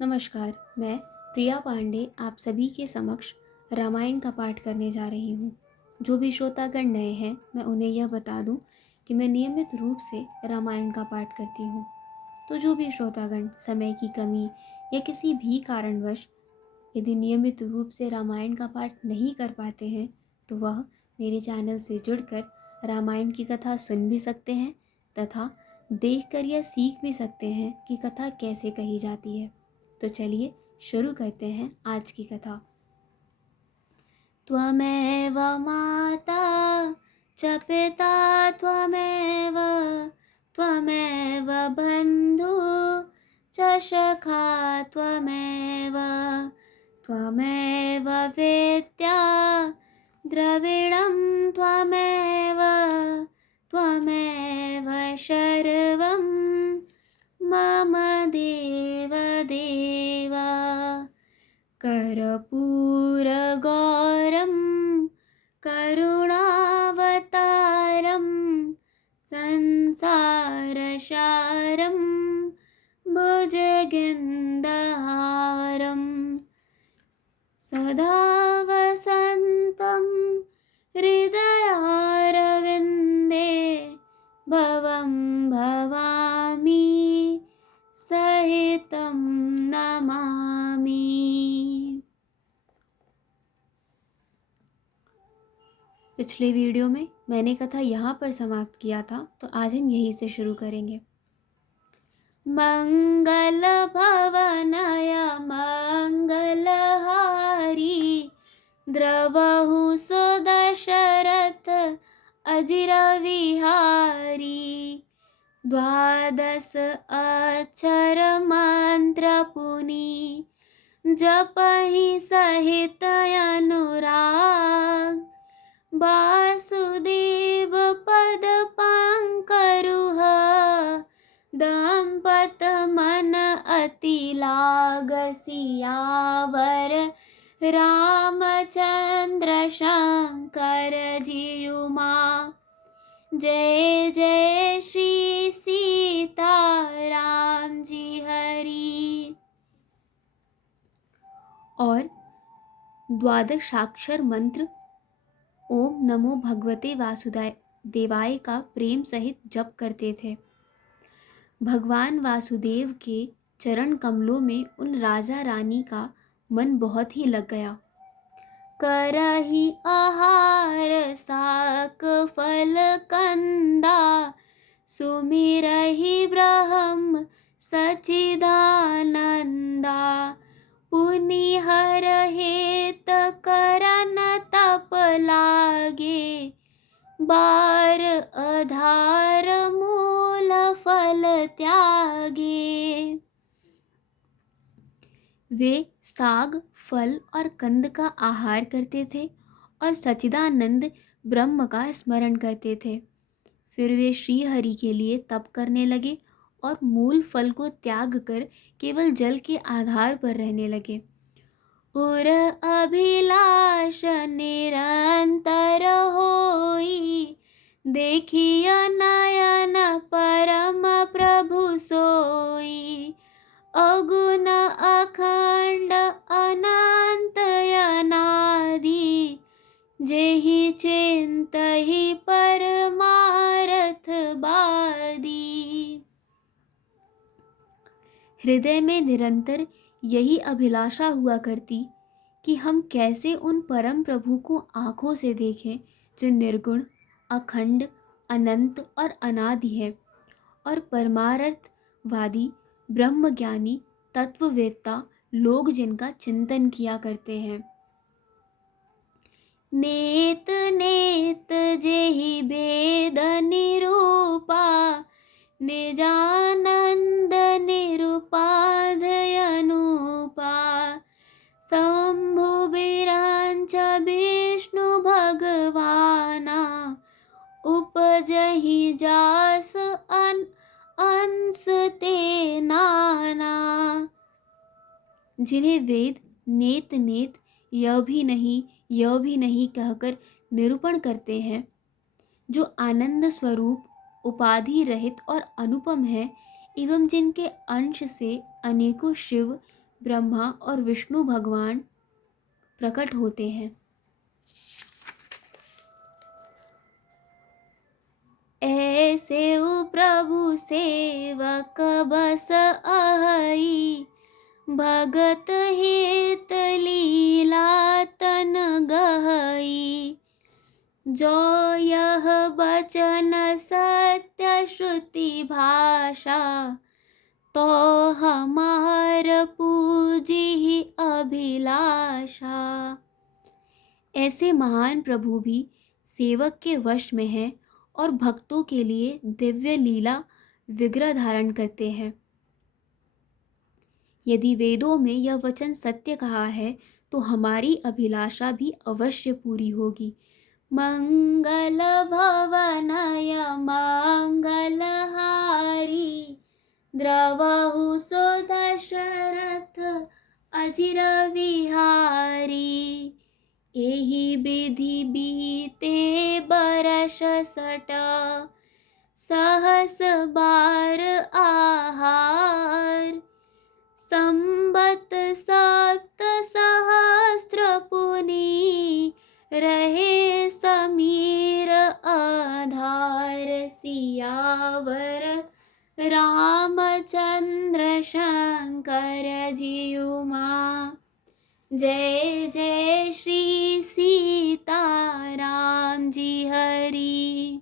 नमस्कार, मैं प्रिया पांडे आप सभी के समक्ष रामायण का पाठ करने जा रही हूँ। जो भी श्रोतागण नए हैं, मैं उन्हें यह बता दूँ कि मैं नियमित रूप से रामायण का पाठ करती हूँ। तो जो भी श्रोतागण समय की कमी या किसी भी कारणवश यदि नियमित रूप से रामायण का पाठ नहीं कर पाते हैं, तो वह मेरे चैनल से जुड़कर रामायण की कथा सुन भी सकते हैं तथा देखकर यह सीख भी सकते हैं कि कथा कैसे कही जाती है। तो चलिए शुरू करते हैं आज की कथा। त्वमेव माता च पिता त्वमेव त्वमेव बन्धु च सखा त्वमेव त्वमेव वेद्या द्रविणं त्वमेव त्वमेव सर्वं मम देवदेव कर्पूरगौरं करुणावतारं संसारसारं भुजगेन्द्रहारं सदा वसन्तं हृदयारविन्दे भवं भवामि सहितं नमामि। पिछले वीडियो में मैंने कथा यहाँ पर समाप्त किया था, तो आज हम यहीं से शुरू करेंगे। मंगल भवनय मंगलहारी द्रवहु सुदशरथ अजिर विहारी द्वादश अक्षर मंत्र पुनि जपहि सहित अनुराग वासुदेव पद पंकरुह दंपत मन अति लाग सियावर रामचंद्र शंकर जियुमा जय जय श्री सीता राम जी हरि। और द्वादशाक्षर मंत्र ओम नमो भगवते वासुदेवाय का प्रेम सहित जप करते थे। भगवान वासुदेव के चरण कमलों में उन राजा रानी का मन बहुत ही लग गया। करहि आहार साक फल कंदा सुमिरहि ब्रह्म सच्चिदानंदा पुनि हर हेत करन तप लागे बार आधार मूल फल त्यागे। वे साग फल और कंद का आहार करते थे और सच्चिदानंद ब्रह्म का स्मरण करते थे। फिर वे श्री हरि के लिए तप करने लगे और मूल फल को त्याग कर केवल जल के आधार पर रहने लगे। उर अभिलाष निरंतर होई देखिय नयन परम प्रभु सोई अगुण अखंड अनंत अनादि जेहि चिंतहि परमारथ बादी। हृदय में निरंतर यही अभिलाषा हुआ करती कि हम कैसे उन परम प्रभु को आँखों से देखें जो निर्गुण अखंड अनंत और अनादि है और परमार्थवादी ब्रह्मज्ञानी तत्ववेत्ता लोग जिनका चिंतन किया करते हैं। नेत नेत जेहि भेद निरूपा निजानंद निरुपाधय अनुपा शंभु विरांच विष्णु भगवाना उपजहि जास अंश ते नाना। जिन्हें वेद नेत नेत यह भी नहीं कहकर निरूपण करते हैं, जो आनंद स्वरूप उपाधि रहित और अनुपम है एवं जिनके अंश से अनेकों शिव ब्रह्मा और विष्णु भगवान प्रकट होते हैं। ऐसे उ प्रभु सेवक बस अहई, भगत हित लीला तन गहई। जो यह बचन सत्य श्रुति भाषा, तो हमार पूजी अभिलाषा। ऐसे महान प्रभु भी सेवक के वश में हैं और भक्तों के लिए दिव्य लीला विग्रह धारण करते हैं। यदि वेदों में यह वचन सत्य कहा है तो हमारी अभिलाषा भी अवश्य पूरी होगी। मंगल भवनय मंगलहारी, द्रवहु सो दशरथ अजिर विहारी। एहि विधि बीते बरस सट, सहस बार आहार। संबत सप्त सहस्त्र पुनि, रहे समीर आधार। सियावर रामचंद्र शंकर जियुमा, जय जय श्री सीताराम जी हरि।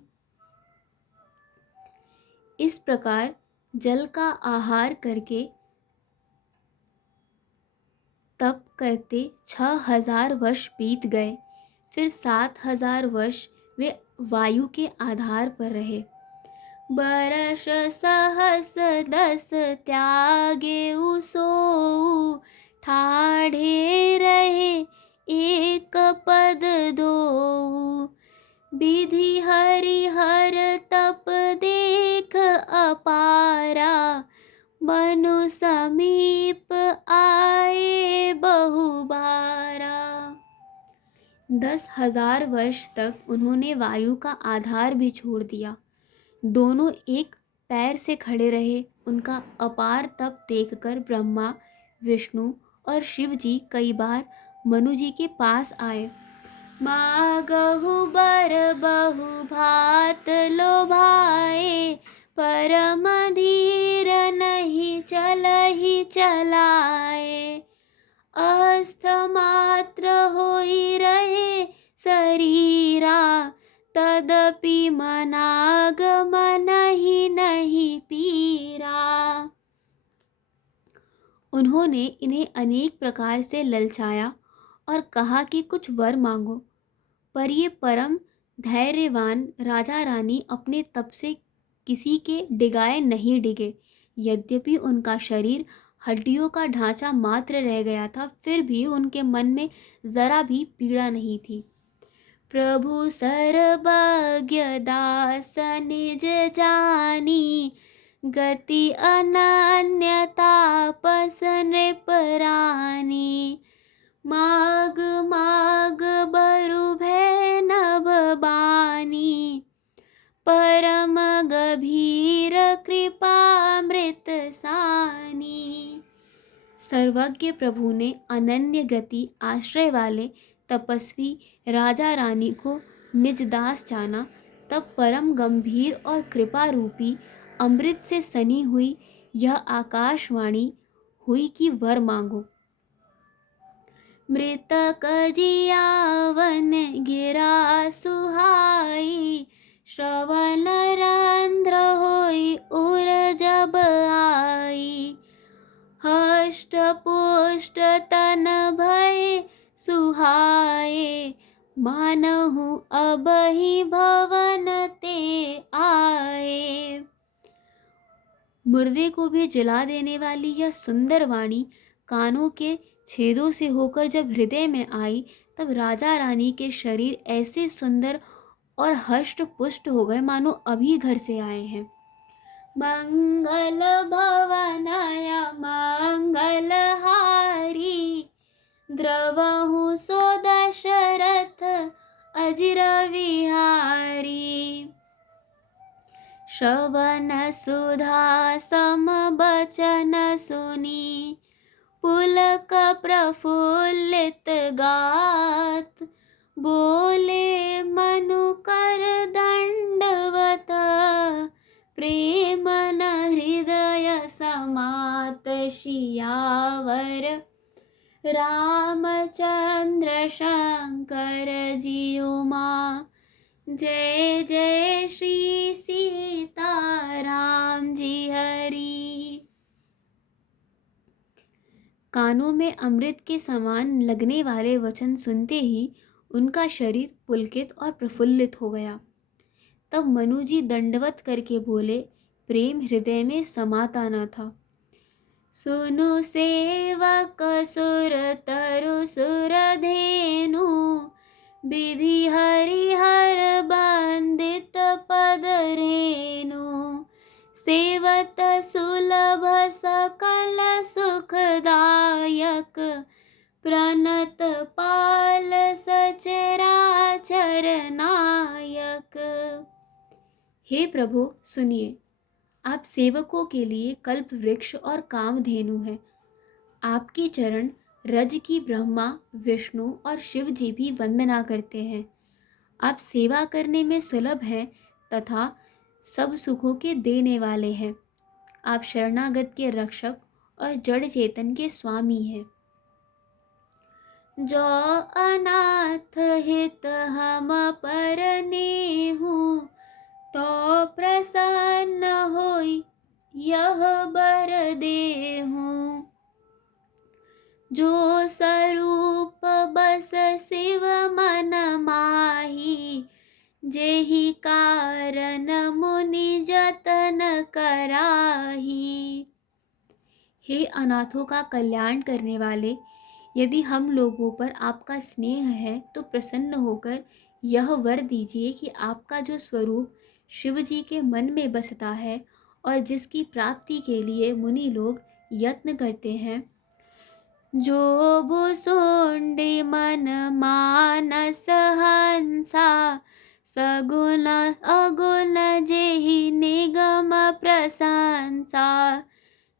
इस प्रकार जल का आहार करके तप करते 6000 वर्ष बीत गए। फिर 7000 वर्ष वे वायु के आधार पर रहे। बरस सहस 10 त्यागे उसो, ठाढ़े रहे एक पद दो। विधि हरिहर तप देख अपारा, मनु समीप आए बहुबारा। 10,000 वर्ष तक उन्होंने वायु का आधार भी छोड़ दिया। दोनों एक पैर से खड़े रहे। उनका अपार तप देखकर ब्रह्मा, विष्णु और शिव जी कई बार मनु जी के पास आए। मागहु बर बहु भात लोभाए, परम धीर नहीं चलहि चलाए। अस्थ मात्र होई रहे शरीरा, तदपि मनागमन ही नहीं पीरा। उन्होंने इन्हें अनेक प्रकार से ललचाया और कहा कि कुछ वर मांगो, पर ये परम धैर्यवान राजा रानी अपने तप से किसी के डिगाए नहीं डिगे। यद्यपि उनका शरीर हड्डियों का ढांचा मात्र रह गया था, फिर भी उनके मन में जरा भी पीड़ा नहीं थी। प्रभु सर्वज्ञ दास निज जानी, गति अनन्य तापस नृपरानी। माग माग बरु भय नभ बानी, परम गभीर कृपामृत सानी। सर्वज्ञ प्रभु ने अनन्य गति आश्रय वाले तपस्वी राजा रानी को निज दास जाना। तब परम गंभीर और कृपा रूपी अमृत से सनी हुई यह आकाशवाणी हुई कि वर मांगो। मृतक जियावन गिरा सुहाई, श्रवण रंध्र होई उर जब आई। हष्ट पुष्ट तन भय सुहाए, मानहु अब ही भवन ते आए। मुर्दे को भी जला देने वाली यह सुंदर वाणी कानों के छेदों से होकर जब हृदय में आई, तब राजा रानी के शरीर ऐसे सुंदर और हष्ट पुष्ट हो गए मानो अभी घर से आए हैं। मंगल भवनय मंगलहारी, द्रवहु सो दशरथ अजिर विहारी। श्रवण सुधा सम बचन सुनी, पुल प्रफुल्लित गात, बोले मनु कर दंडवत, प्रेम न हृदय समात सियावर, रामचंद्र शंकर जी उमा, जय जय श्री सीता राम जी हरि। कानों में अमृत के समान लगने वाले वचन सुनते ही उनका शरीर पुलकित और प्रफुल्लित हो गया। तब मनु जी दंडवत करके बोले, प्रेम हृदय में समाता न था। सुनु सेवक सुर तरु सुर धेनु, विधि हरिहर बंदित पद रेणु, सेवत सुलभ सकल सुखदायक, प्रणत पाल सचराचर नायक। हे प्रभु सुनिए, आप सेवकों के लिए कल्प वृक्ष और कामधेनु हैं। आपके चरण रज की ब्रह्मा, विष्णु और शिव जी भी वंदना करते हैं। आप सेवा करने में सुलभ हैं तथा सब सुखों के देने वाले हैं। आप शरणागत के रक्षक और जड़ चेतन के स्वामी हैं। जो अनाथ हित हम पर नेहु, तो प्रसन्न होई यह बर देहु, जो स्वरूप बस शिव मन माही, जेहि कारण मुनि जतन कराही। हे अनाथों का कल्याण करने वाले, यदि हम लोगों पर आपका स्नेह है तो प्रसन्न होकर यह वर दीजिए कि आपका जो स्वरूप शिव जी के मन में बसता है और जिसकी प्राप्ति के लिए मुनि लोग यत्न करते हैं, जो भुसुंडी मन मानस हंसा, सगुण अगुण जेहि निगम प्रशंसा,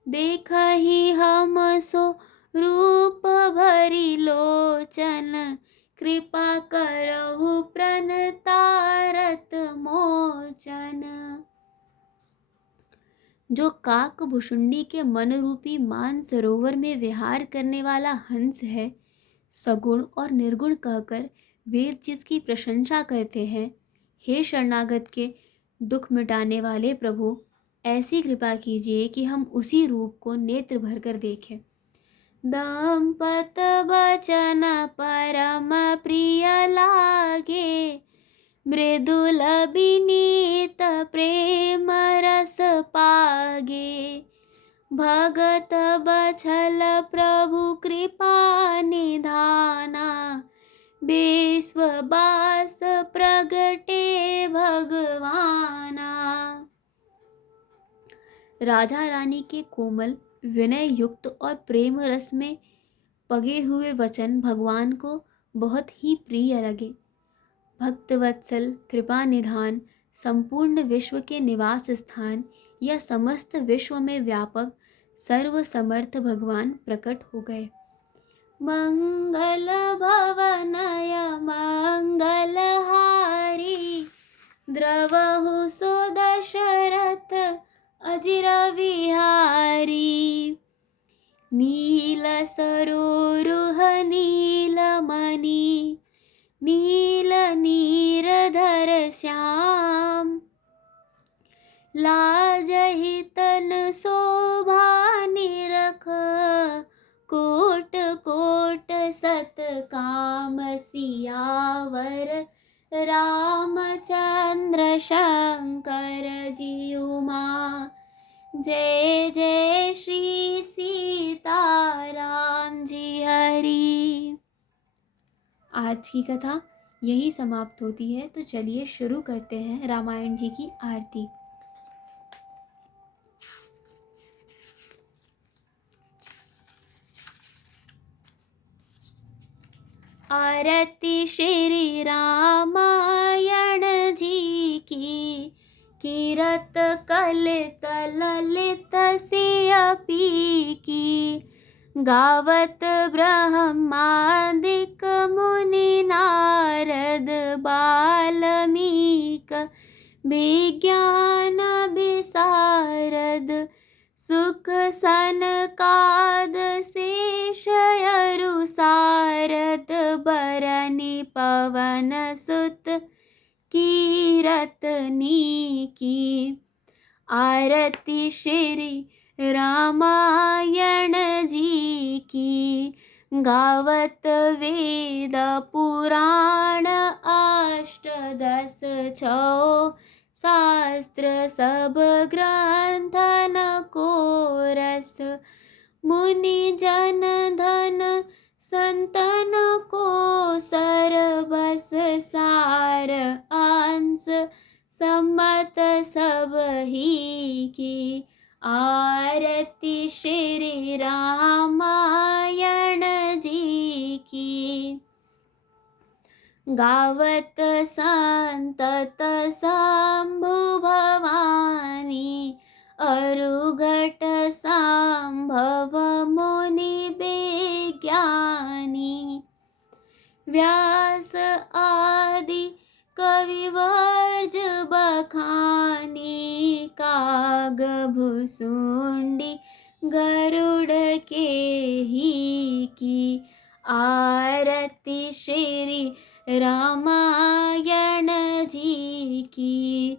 देखहि हम सो रूप भरी लोचन, कृपा करहु प्रणतारत मोचन। जो काक भुषुंडी के मन रूपी मान सरोवर में विहार करने वाला हंस है, सगुण और निर्गुण कहकर वेद जिसकी प्रशंसा करते हैं, हे शरणागत के दुख मिटाने वाले प्रभु, ऐसी कृपा कीजिए कि हम उसी रूप को नेत्र भर कर देखें। दंपत बचन परम प्रिय लागे, मृदुल विनीत प्रेम रस पागे, भगत बछल प्रभु कृपा निधाना, विश्ववास प्रगटे भगवाना। राजा रानी के कोमल, विनय युक्त और प्रेम रस में पगे हुए वचन भगवान को बहुत ही प्रिय लगे। भक्तवत्सल, कृपा निधान, संपूर्ण विश्व के निवास स्थान या समस्त विश्व में व्यापक सर्व समर्थ भगवान प्रकट हो गए। मंगल भवनय मंगलहारी, द्रवहु सो दशरथ अजिर विहारी, नील सरोरुह नीलमणि, नील नीरधर श्याम, लाजहि तन शोभा निरख, कोट कोट सत काम सियावर, रामचंद्र शंकर जी उमा, जय जय श्री सीता राम जी हरि। आज की कथा यही समाप्त होती है, तो चलिए शुरू करते हैं रामायण जी की आरती। आरती श्री रामायण जी की, कीरत कलित ललित सियपी की, गावत ब्रह्मादिक मुनि नारद बाल्मीक विज्ञान विशारद सुख सनकादिक अरु सारद बरनि पवन सुत कीरतनी की आरती श्री रामायण जी की गावत वेद पुराण अष्टदश छौ शास्त्र सब ग्रंथन को रस मुनि जन धन संतन को सरबस सार अंश सम्मत सब ही की आरती श्री रामायण जी की गावत संतत शंभु भवानी अरुघट संभव मुनि विज्ञानी व्यास आदि कविवर्ज बखानी काग भुसुंडी गरुड़ के ही की आरती श्री रामायण जी की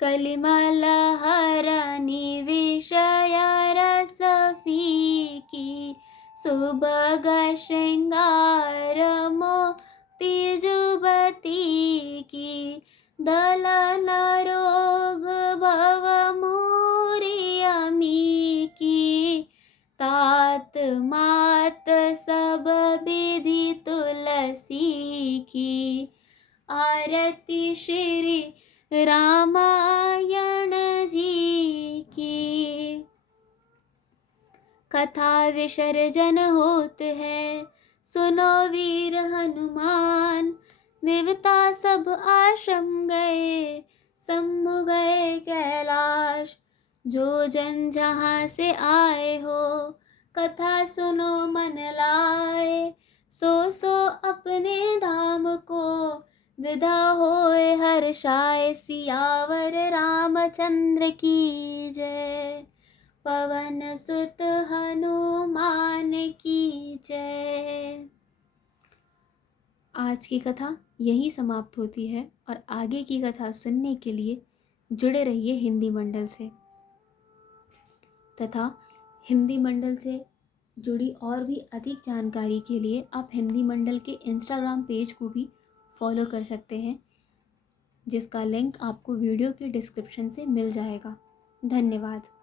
कलिमल हरनि विषय रस फीकी सुबग श्रृंगार मोती जुबती की दलन रोग भव मूरियमी की तात मात सब विधि तुलसी की आरती श्री रामायण जी की कथा विसर्जन होत है सुनो वीर हनुमान देवता सब आश्रम गए शंभु गए कैलाश जो जन जहाँ से आए हो कथा सुनो मन लाए सो अपने धाम को विदा होए हर्षाए सियावर रामचंद्र की जय पवन सुत हनुमान की जय। आज की कथा यहीं समाप्त होती है और आगे की कथा सुनने के लिए जुड़े रहिए हिंदी मंडल से तथा हिंदी मंडल से जुड़ी और भी अधिक जानकारी के लिए आप हिंदी मंडल के इंस्टाग्राम पेज को भी फॉलो कर सकते हैं जिसका लिंक आपको वीडियो के डिस्क्रिप्शन से मिल जाएगा। धन्यवाद।